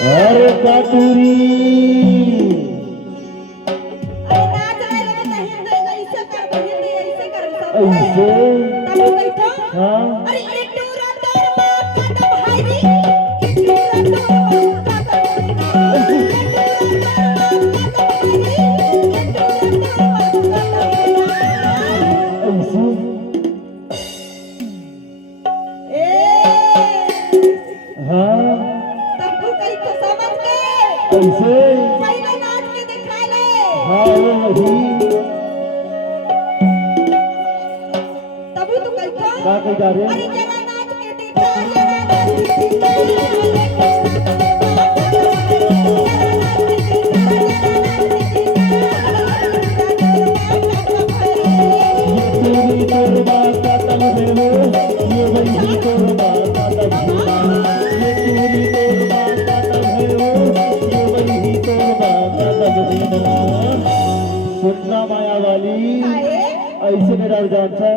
अरे काटुरी ऐसे हाँ ऐसे हाँ ऐसे हाँ वही का कही जा रहे तेरी तोरबा का तल है वो ये वही तोरबा का तल है ये तेरी तोरबा का तल है वो ये वही तोरबा का तल है सुनना माया वाली ऐसे मेरा जान था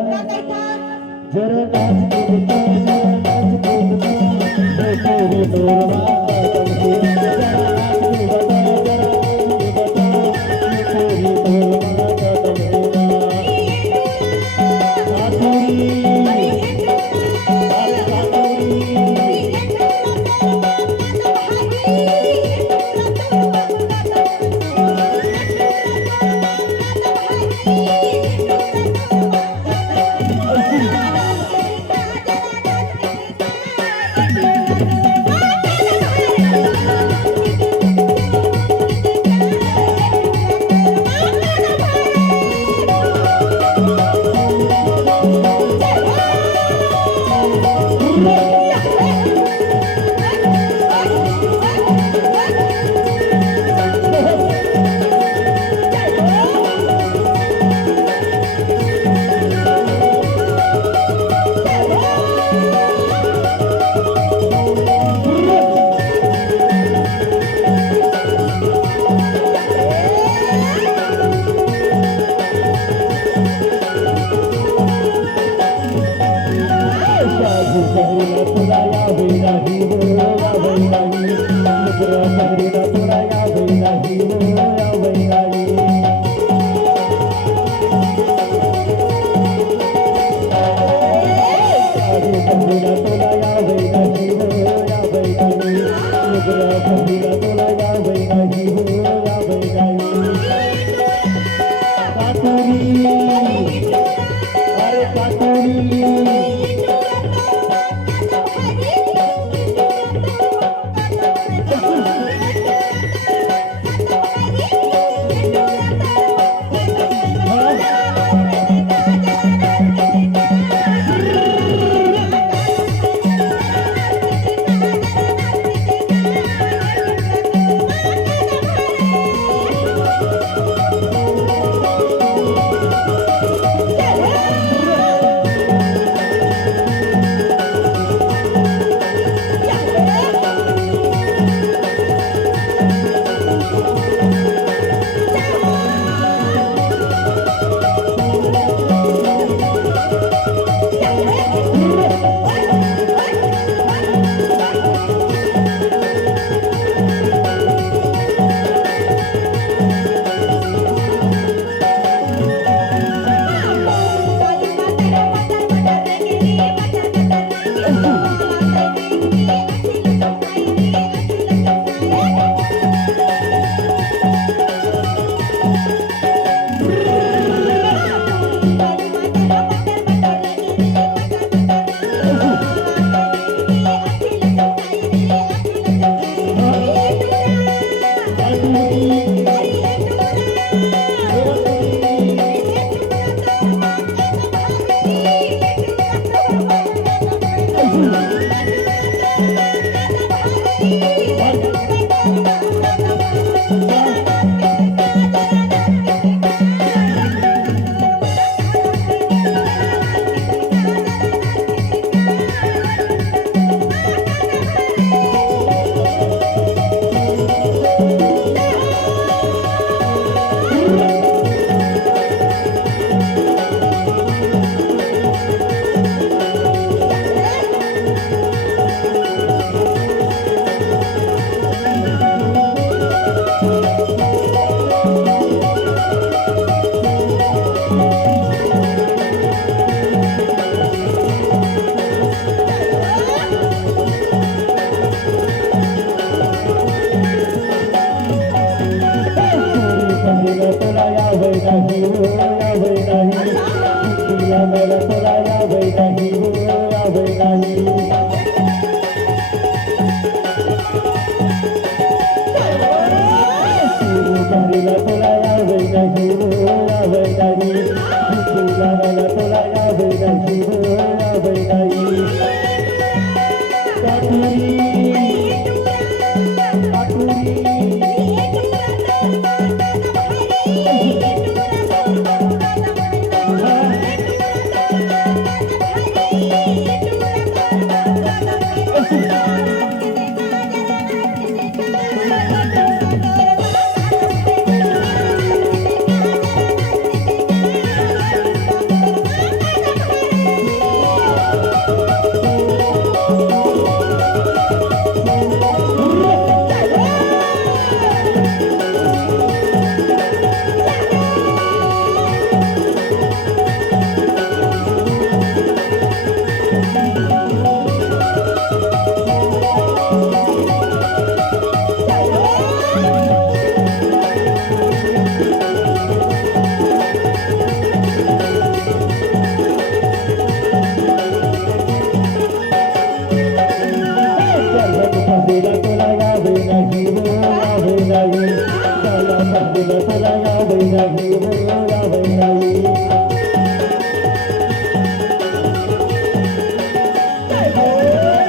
जरा नाच के बता जरा नाच के बता ये तेरी तोरबा का तल है जरा नाच के बता जरा नाच के बता ये तेरी तोरबा का तल है अरे काटोरी पहला तोला यावे नहीं वो यावे नहीं साला पहला तोला यावे नहीं वो यावे नहीं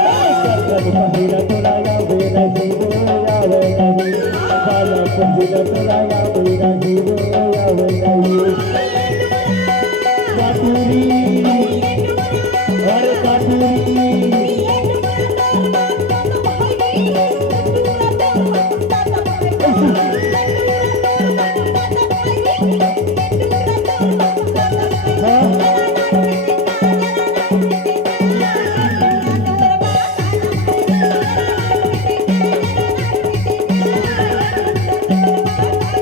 पहला तोला यावे नहीं वो यावे नहीं साला पहला तोला यावे नहीं वो यावे नहीं काटूरी अरे काटूरी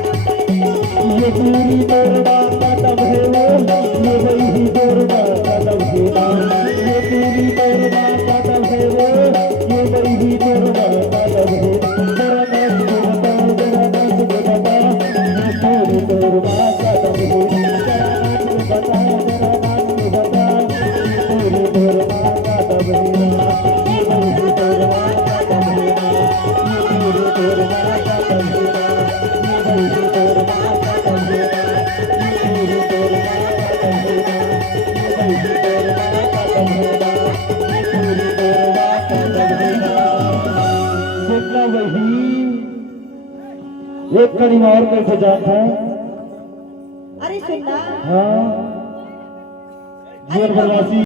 ये पूरी तोरबा कदम है वो ये वही तोरबा कदम है ये पूरी तोरबा कदम है वो ये वही तोरबा कदम है जरा नाच के बता जरा नाच के बता ये पूरी तोरबा कदम है जरा नाच के बता जरा नाच के बता ये पूरी तोरबा कदम है ये वही तोरबा कदम है ये पूरी तोरबा कदम है ये वही तोरबा वही एक कड़ी और कैसे जाता है अरे सुनना हाँ जीवन प्रवासी